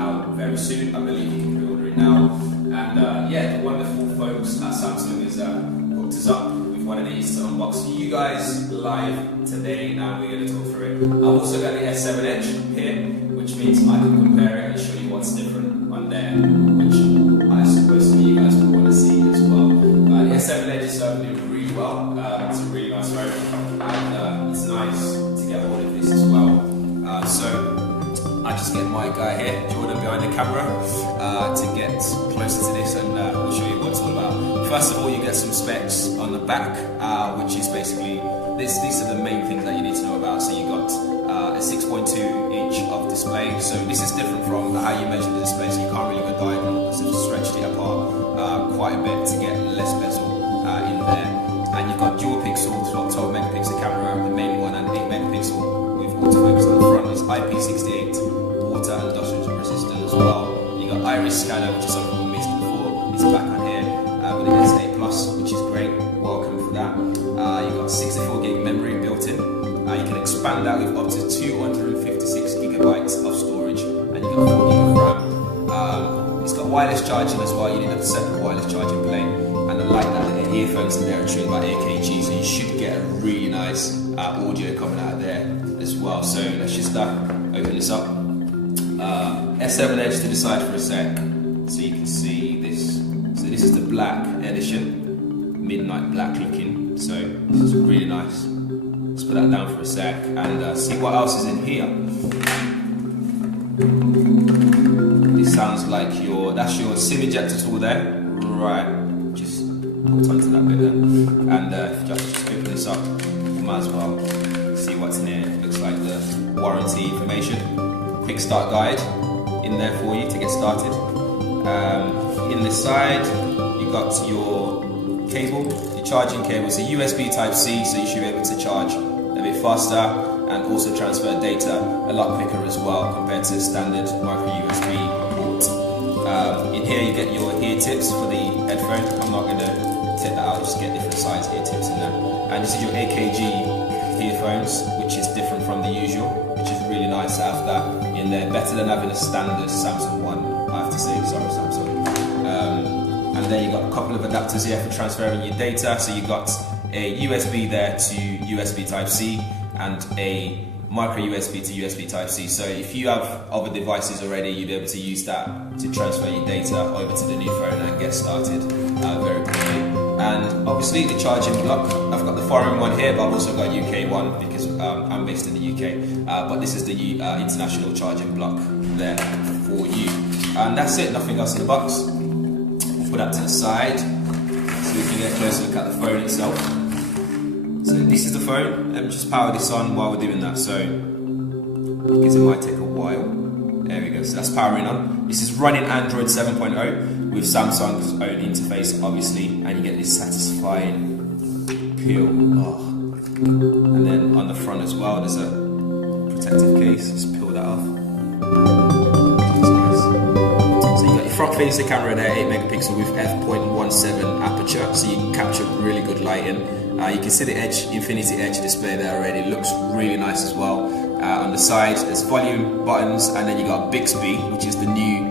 out very soon. I believe you can pre-order it now. And yeah, the wonderful folks at Samsung has hooked us up with one of these to unbox for you guys live today. Now we're going to talk through it. I've also got the S7 Edge here, which means I can compare it and show you what's different on there, which I suppose some of you guys would want to see as well. The S7 Edge is certainly really well. It's a really nice phone, and it's nice to get hold of this as well. So I just get my guy here, Jordan, behind the camera to get closer to this, and we'll show you what it's all about. First of all, you get some specs on the back, which is basically these are the main things that you need to know about. So you got a 6.2-inch of display. So this is different from how you measure the display. So you can't really go diagonal because they've stretched it apart quite a bit to get less bezel in there. And you've got dual pixels, 12 megapixel camera, the main one, and 8 megapixel with autofocus on the front. It's IP68 water and dust resistant as well. You got iris scanner, which is something we missed before. It's back on here with an S8 Plus, which is great. Welcome for that. You got 64 gig memory built in. You can expand that with up to 256 gigabytes of storage, and you got 4 gig of RAM. It's got wireless charging as well. You need a separate wireless charging plane, and the light that the earphones in there are tuned by AKG, so you should get a really nice audio coming out of there as well. So let's just open this up. S7 Edge to the side for a sec, so you can see this. So this is the black edition, midnight black looking. So this is really nice. Let's put that down for a sec and see what else is in here. This sounds like that's your SIM ejector tool there, right? Just hooked onto that bit there, and if you just open this up, you might as well see what's in here. Looks like the warranty information, quick start guide in there for you to get started. In the side, you got your cable, your charging cable. It's a USB Type-C, so you should be able to charge a bit faster and also transfer data a lot quicker as well compared to standard micro USB port. In here you get your ear tips for the headphone. I'm not going to take that out, just get different size ear tips in there. And this is your AKG earphones, which is different from the usual, which is really nice to have that in there. Better than having a standard Samsung one, I have to say. Sorry, Samsung. And then you got a couple of adapters here for transferring your data. So you got a USB there to USB Type-C and a micro USB to USB Type-C. So if you have other devices already, you'll be able to use that to transfer your data over to the new phone and get started very quickly. And obviously the charging block, I've got the foreign one here, but I've also got UK one because I'm based in the UK. But this is the international charging block there for you. And that's it, nothing else in the box. Put that to the side so we can get a closer look at the phone itself. So this is the phone. Let me just power this on while we're doing that, so because it might take a while. There we go, so that's powering on. This is running Android 7.0 with Samsung's own interface obviously, and you get this satisfying peel. Oh. And then on the front as well there's a protective case, just peel that off. Front facing camera there, 8 megapixel with f.17 aperture, so you can capture really good lighting. You can see the Infinity Edge display there already, it looks really nice as well. On the side there's volume buttons, and then you got Bixby, which is the new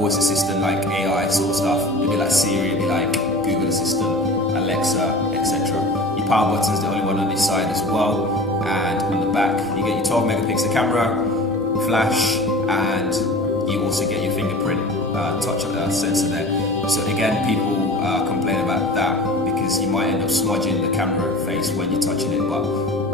voice assistant, like AI sort of stuff. It'll be like Siri, it'll be like Google Assistant, Alexa, etc. Your power button is the only one on this side as well, and on the back you get your 12 megapixel camera, flash, and you also get your fingerprint touch sensor there. So again, people complain about that because you might end up smudging the camera face when you're touching it, but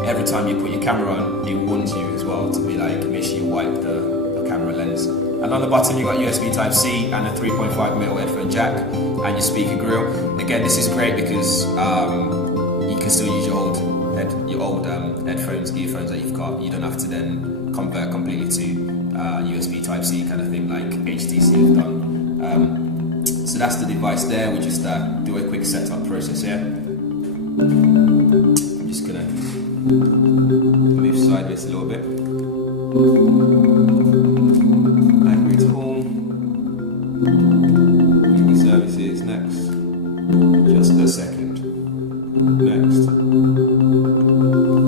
every time you put your camera on, it warns you as well to be like, make sure you wipe the camera lens. And on the bottom you got USB Type-C and a 3.5mm headphone jack and your speaker grill. Again, this is great because you can still use your old headphones, earphones that you've got. You don't have to then convert completely to USB Type-C kind of thing like HTC have done. So that's the device there. We just do a quick setup process here. I'm just gonna move sideways a little bit. Agree to all. Legal services next. Just a second. Next.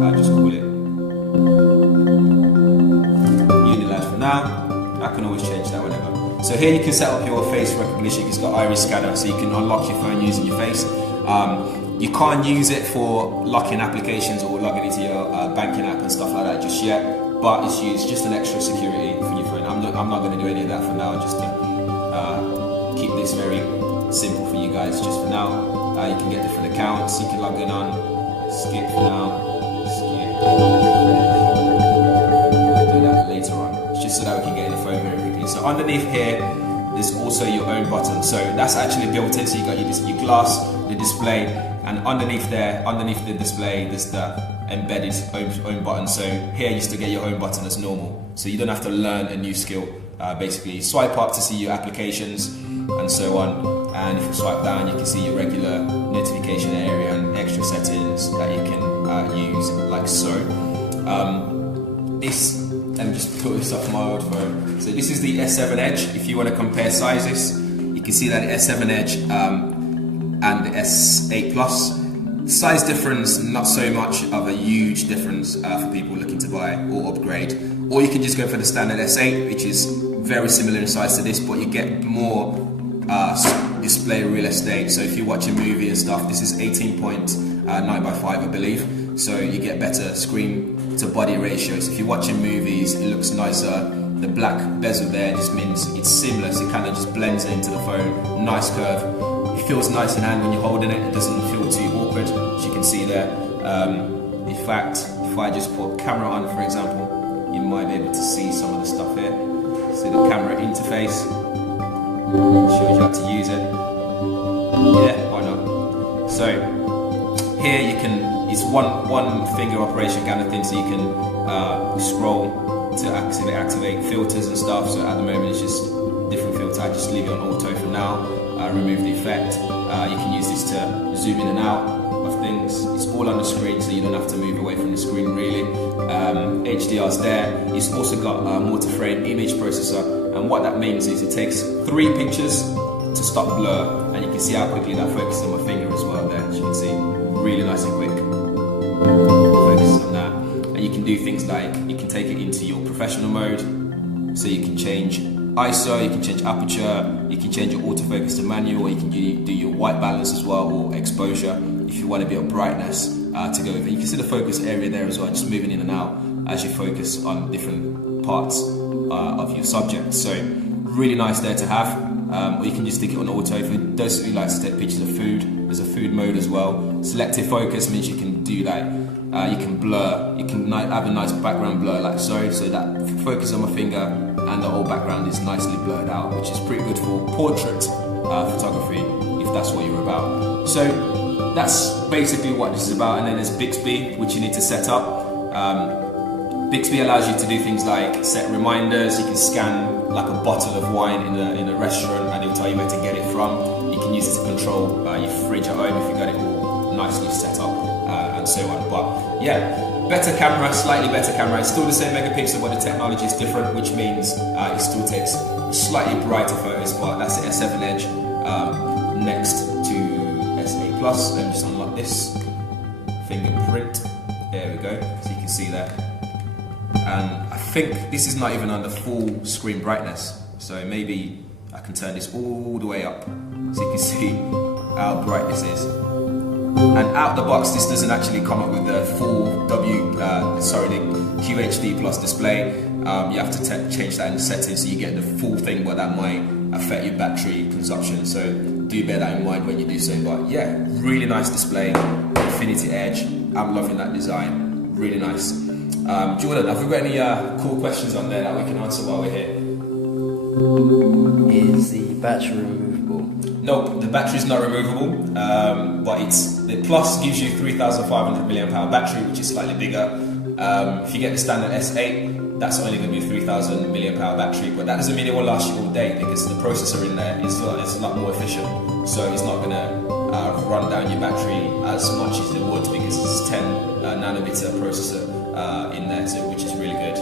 I'll just call it Unilad for now. I can always change that whenever. So here you can set up your face recognition. It's got iris scanner, so you can unlock your phone using your face. You can't use it for locking applications or logging into your banking app and stuff like that just yet, but it's used just an extra security for your phone. I'm not going to do any of that for now, just to keep this very simple for you guys just for now. You can get different accounts, you can log in on, skip for now, skip, I'll do that later on. It's just so that we can get in the phone very quickly. So underneath here, there's also your own button. So that's actually built in, so you got your glass, the display, and underneath there, underneath the display, there's the embedded own button. So here you still get your own button as normal. So you don't have to learn a new skill. Basically, swipe up to see your applications and so on. And if you swipe down, you can see your regular notification area and extra settings that you can use, like so. Let me just put this off my old phone. So this is the S7 Edge. If you want to compare sizes, you can see that the S7 Edge and the S8 Plus. Size difference, not so much of a huge difference for people looking to buy or upgrade. Or you can just go for the standard S8, which is very similar in size to this, but you get more display real estate. So if you watch a movie and stuff, this is 18.9 by 5, I believe. So you get better screen to body ratios. If you're watching movies, it looks nicer. The black bezel there just means it's seamless. It kind of just blends into the phone. Nice curve. It feels nice in hand when you're holding it. It doesn't feel too awkward, as you can see there. In fact, if I just put camera on, for example, you might be able to see some of the stuff here. See the camera interface. Shows you how to use it. Yeah, why not? So here you can, it's one finger operation kind of thing, so you can scroll to activate filters and stuff. So at the moment it's just different filter. I just leave it on auto for now. Remove the effect. You can use this to zoom in and out of things. It's all on the screen, so you don't have to move away from the screen really. HDR's there. It's also got a multi-frame image processor, and what that means is it takes 3 pictures to stop blur, and you can see how quickly that focuses on my finger as well there, as you can see. Really nice and quick. Focus on that. And you can do things like, you can take it into your professional mode, so you can change ISO, you can change aperture, you can change your autofocus to manual, you can do your white balance as well, or exposure, if you want a bit of brightness to go over. You can see the focus area there as well, just moving in and out as you focus on different parts of your subject. So really nice there to have. Or you can just stick it on auto. For those who like to take pictures of food, there's a food mode as well. Selective focus means you can do that. You can blur, you can have a nice background blur like so, so that focus on my finger and the whole background is nicely blurred out, which is pretty good for portrait photography, if that's what you're about. So that's basically what this is about. And then there's Bixby, which you need to set up. Bixby allows you to do things like set reminders. You can scan like a bottle of wine in a restaurant, and it'll tell you where to get it from. You can use it to control your fridge at home if you got it all nicely set up, and so on. But yeah, better camera, slightly better camera. It's still the same megapixel, but the technology is different, which means it still takes slightly brighter photos. But that's the S7 Edge next to S8 Plus. Let me just unlock this fingerprint. There we go. So you can see that. And I think this is not even under full screen brightness, so maybe I can turn this all the way up so you can see how bright this is. And out the box, this doesn't actually come up with the full the QHD Plus display. You have to change that in the settings so you get the full thing, but that might affect your battery consumption, so do bear that in mind when you do so. But yeah, really nice display, Infinity Edge. I'm loving that design, really nice. Jordan, have we got any cool questions on there that we can answer while we're here? Is the battery removable? Nope, the battery's not removable, but the Plus gives you 3,500 mAh battery, which is slightly bigger. If you get the standard S8, that's only going to be a 3,000 mAh battery, but that doesn't mean it will last you all day, because the processor in there is a lot more efficient, so it's not going to run down your battery as much as it would, because it's 10 nanometer processor in there, so, which is really good.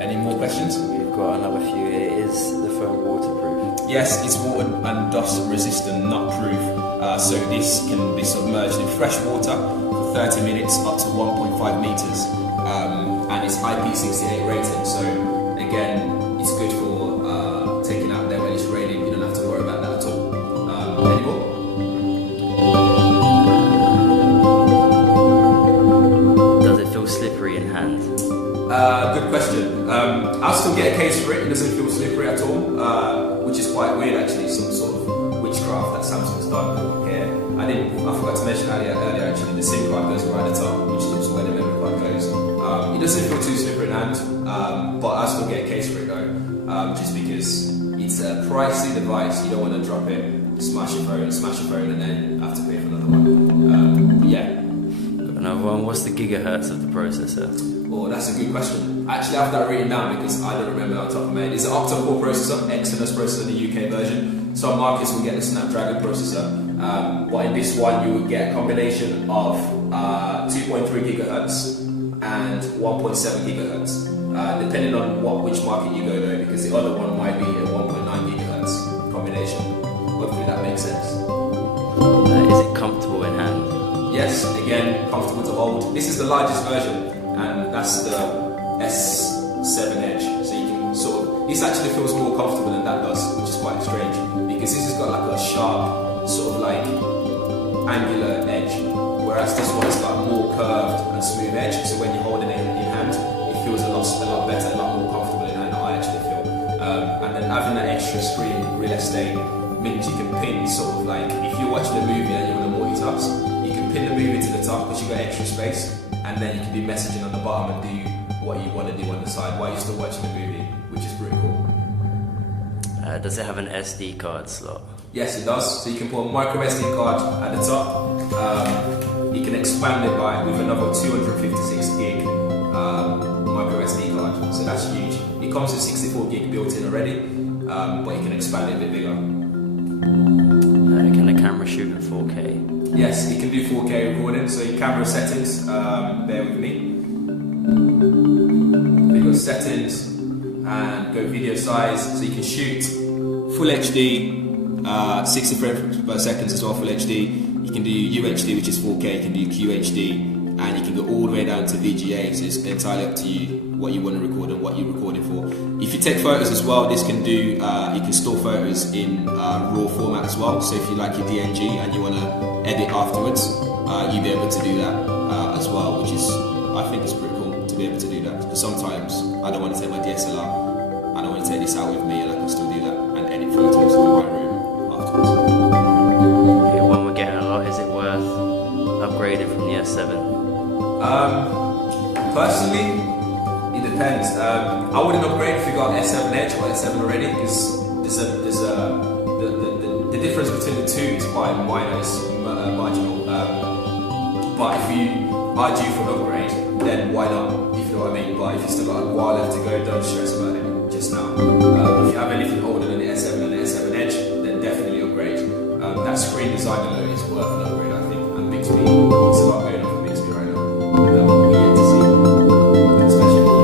Any more questions? We've got another few here. Is the phone waterproof? Yes, it's water and dust resistant, not proof. So this can be submerged in fresh water for 30 minutes up to 1.5 meters. And it's IP68 rated, so again, it's good for slippery at all, which is quite weird actually. Some sort of witchcraft that Samsung's done here. I forgot to mention earlier actually, the SIM card goes right at the top, which is also where the memory card goes. It doesn't feel too slippery in hand, but I still get a case for it though, just because it's a pricey device. You don't want to drop it, smash your phone, and then have to pay for another one. Yeah. Another one, what's the gigahertz of the processor? Oh, that's a good question. Actually, I have that written down because I don't remember on top of my head. It's an octa-core processor, Exynos processor in the UK version. Some markets will get the Snapdragon processor, but in this one you will get a combination of 2.3 gigahertz and 1.7 gigahertz, depending on which market you go though, because the other one might be a 1.9 gigahertz combination. Hopefully that makes sense. Is it comfortable in hand? Yes, again, comfortable to hold. This is the largest version, and that's the S7 Edge. So you can this actually feels more comfortable than that does, which is quite strange, because this has got like a sharp, sort of like angular edge, whereas this one's got more curved and smooth edge. So when you're holding it in hand, it feels a lot better, a lot more comfortable in hand, I actually feel. And then having that extra screen real estate means you can pin sort of like, if you're watching a movie and you want to multitask, you can pin the movie to the top because you've got extra space, and then you can do messaging on the bottom and do what you want to do on the side while you're still watching the movie, which is pretty cool. Does it have an SD card slot? Yes, it does. So you can put a micro SD card at the top. You can expand it with another 256 gig micro SD card. So that's huge. It comes with 64 gig built in already, but you can expand it a bit bigger. Can the camera shoot in 4K? Yes, it can do 4K recording. So your camera settings, bear with me. We go settings and go video size. So you can shoot full HD, 60 frames per second as well, full HD. You can do UHD, which is 4K. You can do QHD, and you can go all the way down to VGA. So it's entirely up to you what you want to record and what you're recording for. If you take photos as well, this can do. You can store photos in RAW format as well. So if you like your DNG and you want to edit afterwards, you'll be able to do that as well, which is, I think, is pretty cool to be able to do that. Because sometimes I don't want to take my DSLR. I don't want to take this out with me, and I can still do that and edit photos in my room afterwards. Okay, one we're getting a lot. Is it worth upgrading from the S7? Personally, it depends. I wouldn't upgrade if you got S7 Edge or S7 already, because the difference between the two is quite minor, it's marginal. But if you are due for an upgrade, then why not? If you know what I mean. But if you still got a while left to go, don't stress about it just now. If you have anything older than the S7 and the S7 Edge, then definitely upgrade. That screen design alone is worth an upgrade, I think. And Bixby, it's a lot going on for Bixby right now. We yet to see, especially in the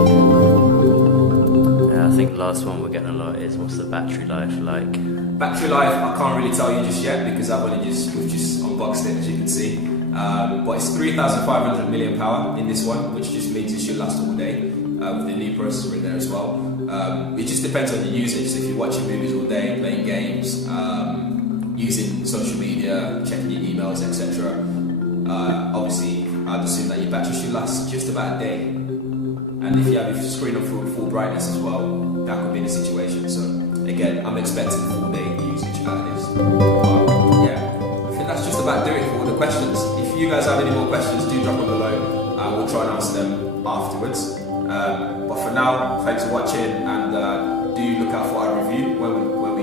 UK. Yeah, I think the last one we're getting a lot is, what's the battery life like? Battery life, I can't really tell you just yet because we've just unboxed it, as you can see. But it's 3,500 milliamp power in this one, which just means it should last all day. With the new processor in there as well. It just depends on your usage. So if you're watching movies all day, playing games, using social media, checking your emails, etc. Obviously, I'd assume that your battery should last just about a day. And if you have your screen on full brightness as well, that could be the situation. So again, I'm expecting full day usage out of this. But yeah, I think that's just about doing it for all the questions. If you guys have any more questions, do drop them below. We'll try and answer them afterwards. But for now, thanks for watching, and do look out for our review when we